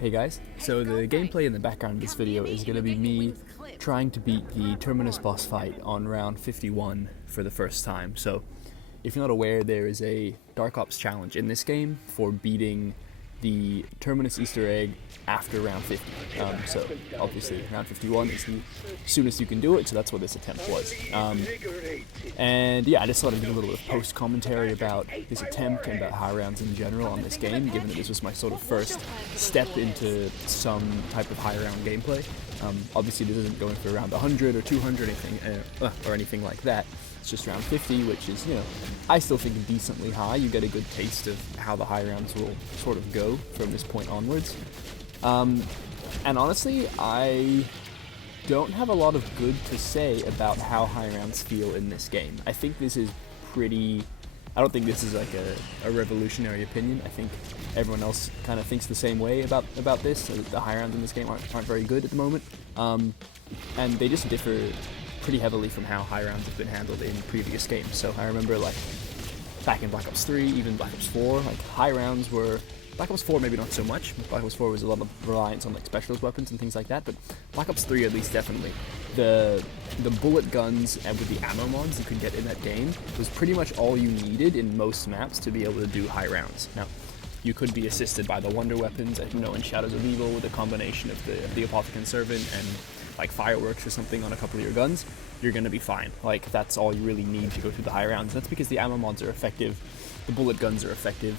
Hey guys, so the gameplay in the background of this video is going to be me trying to beat the terminus boss fight on round 51 for the first time. So if you're not aware, there is a Dark Ops challenge in this game for beating the terminus Easter egg after round 50. So obviously round 51 is the soonest you can do it, so that's what this attempt was. And yeah, I just thought I'd do a little bit of post commentary about this attempt and about high rounds in general on this game, given that this was my sort of first step into some type of high round gameplay. Obviously this isn't going for around 100 or 200 or anything like that. It's just round 50, which is, I still think decently high. You get a good taste of how the high rounds will sort of go from this point onwards. And honestly, I don't have a lot of good to say about how high rounds feel in this game. I think this is I don't think this is like a revolutionary opinion. I think everyone else kind of thinks the same way about this. So the high rounds in this game aren't very good at the moment. And they just differ pretty heavily from how high rounds have been handled in previous games. So I remember like back in Black Ops 3, even Black Ops 4, like high rounds were, Black Ops 4 maybe not so much. Black Ops 4 was a lot of reliance on like specialist weapons and things like that, but Black Ops 3 at least definitely. The bullet guns and with the ammo mods you could get in that game was pretty much all you needed in most maps to be able to do high rounds. Now, you could be assisted by the wonder weapons, in Shadows of Evil with a combination of the Apothecary Servant and like fireworks or something on a couple of your guns. You're gonna be fine. Like, that's all you really need to go through the high rounds. That's because the ammo mods are effective, the bullet guns are effective,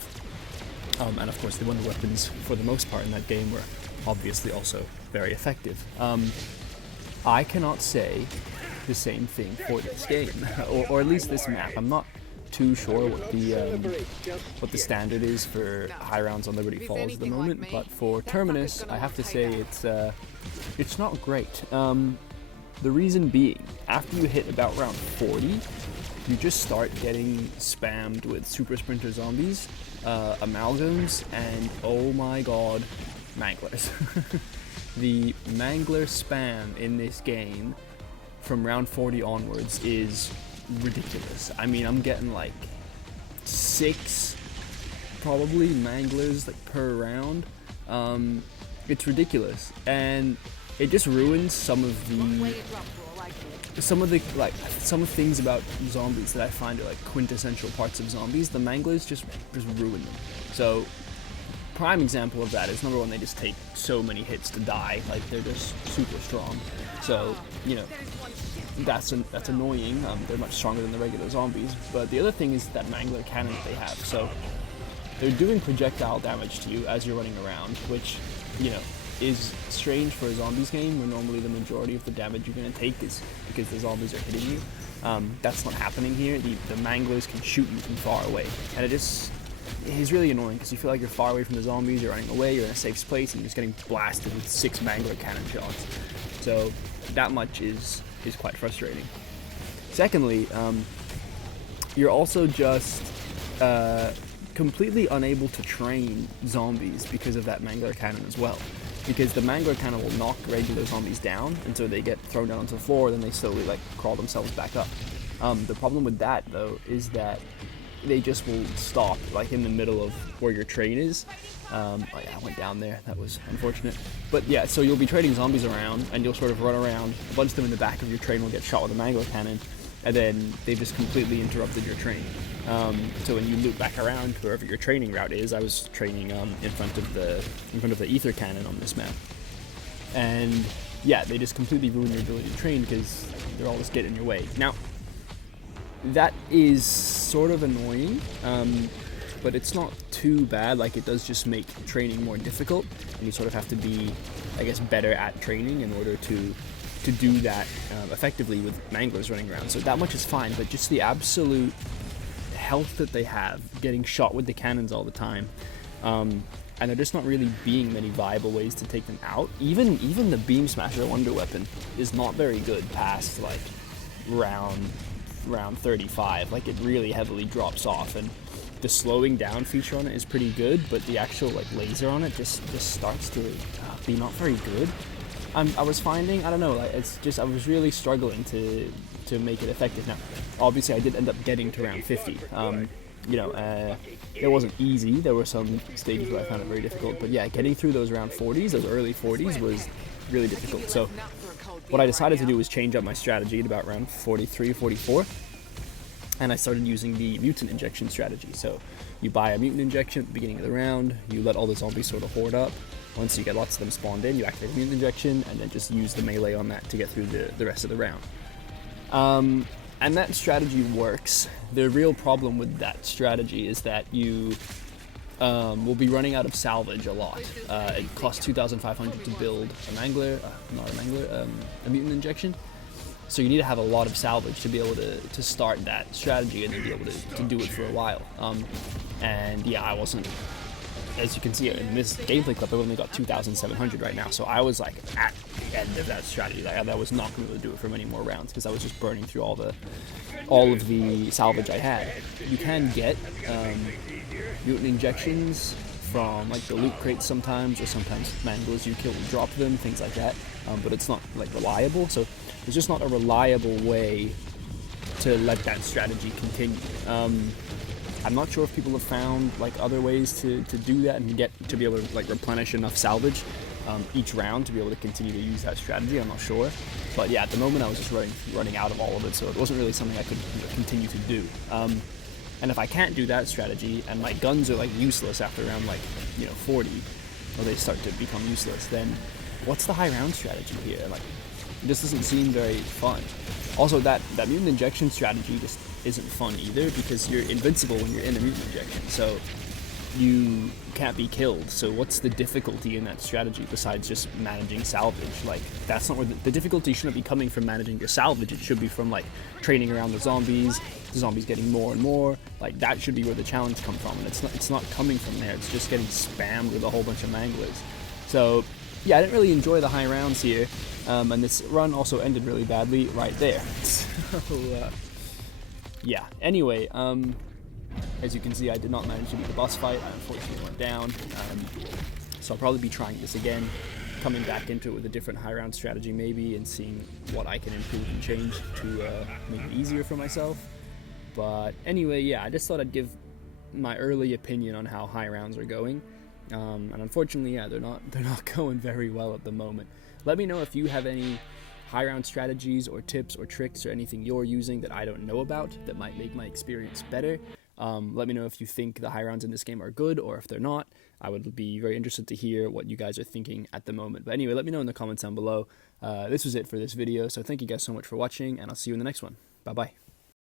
and of course the wonder weapons for the most part in that game were obviously also very effective. I cannot say the same thing for this game, or at least this map. I'm not too sure what the standard is for high rounds on Liberty Falls at the moment, but for Terminus, I have to say it's not great. The reason being, after you hit about round 40, you just start getting spammed with super sprinter zombies, amalgams, and oh my god, manglers. The mangler spam in this game from round 40 onwards is ridiculous. I mean, I'm getting like 6 probably manglers like per round. It's ridiculous, and it just ruins some of things about zombies that I find are like quintessential parts of zombies. The manglers just ruin them. So prime example of that is, number one, they just take so many hits to die. Like, they're just super strong. So that's annoying. They're much stronger than the regular zombies. But the other thing is that mangler cannon that they have. So they're doing projectile damage to you as you're running around, which is strange for a zombies game where normally the majority of the damage you're going to take is because the zombies are hitting you. That's not happening here. The manglers can shoot you from far away, and it is really annoying because you feel like you're far away from the zombies, you're running away, you're in a safe place, and you're just getting blasted with 6 mangler cannon shots. So that much is quite frustrating. Secondly, you're also just completely unable to train zombies because of that mangler cannon as well. Because the mangler cannon will knock regular zombies down, and so they get thrown down onto the floor, then they slowly crawl themselves back up. The problem with that though is that they just will stop in the middle of where your train is. Oh yeah, I went down there, that was unfortunate. But yeah, so you'll be trading zombies around, and you'll sort of run around, a bunch of them in the back of your train will get shot with a mangler cannon, and then they've just completely interrupted your train. So when you loop back around to wherever your training route is, I was training in front of the ether cannon on this map, and yeah, they just completely ruin your ability to train because they're all just getting in your way. Now, that is sort of annoying, but it's not too bad. Like, it does just make training more difficult, and you sort of have to be, I guess, better at training in order to do that effectively with manglers running around. So that much is fine, but just the absolute health that they have, getting shot with the cannons all the time, and there just not really being many viable ways to take them out. Even the Beam Smasher wonder weapon is not very good past round 35. Like, it really heavily drops off, and the slowing down feature on it is pretty good, but the actual laser on it just starts to be not very good. I was finding, I don't know, I was really struggling to make it effective. Now, obviously I did end up getting to round 50, it wasn't easy. There were some stages where I found it very difficult, but yeah, getting through those round 40s, those early 40s, was really difficult. So what I decided to do was change up my strategy at about round 43, 44, and I started using the mutant injection strategy. So you buy a mutant injection at the beginning of the round, you let all the zombies sort of horde up. Once you get lots of them spawned in, you activate the mutant injection, and then just use the melee on that to get through the rest of the round. And that strategy works. The real problem with that strategy is that you will be running out of salvage a lot. It costs 2,500 to build a mutant injection. So you need to have a lot of salvage to be able to start that strategy and then be able to do it for a while. And yeah, I wasn't, as you can see in this gameplay clip, I've only got 2,700 right now. So I was like at the end of that strategy. That was not going to do it for many more rounds because I was just burning through all of the salvage I had. You can get mutant injections from like the loot crates sometimes, or sometimes manglers you kill will drop them, things like that. But it's not like reliable. So there's just not a reliable way to let that strategy continue. I'm not sure if people have found like other ways to do that and to be able to like replenish enough salvage each round to be able to continue to use that strategy. I'm not sure, but yeah, at the moment I was just running out of all of it, so it wasn't really something I could continue to do. And if I can't do that strategy and my guns are like useless after around 40, or they start to become useless, then what's the high round strategy here? Like, it just doesn't seem very fun. Also, that mutant injection strategy just isn't fun either, because you're invincible when you're in a mutant injection, so you can't be killed. So what's the difficulty in that strategy besides just managing salvage? Like, that's not where the difficulty shouldn't be coming from managing your salvage. It should be from like training around the zombies getting more and more. Like, that should be where the challenge comes from, and it's not coming from there. It's just getting spammed with a whole bunch of manglers. So yeah, I didn't really enjoy the high rounds here, and this run also ended really badly right there. So yeah, anyway, as you can see, I did not manage to beat the boss fight. I unfortunately went down, so I'll probably be trying this again, coming back into it with a different high round strategy maybe, and seeing what I can improve and change to make it easier for myself. But anyway, yeah, I just thought I'd give my early opinion on how high rounds are going, and unfortunately, yeah, they're not going very well at the moment. Let me know if you have any high round strategies or tips or tricks or anything you're using that I don't know about that might make my experience better. Let me know if you think the high rounds in this game are good, or if they're not. I would be very interested to hear what you guys are thinking at the moment. But anyway, let me know in the comments down below. This was it for this video, so thank you guys so much for watching, and I'll see you in the next one. Bye bye.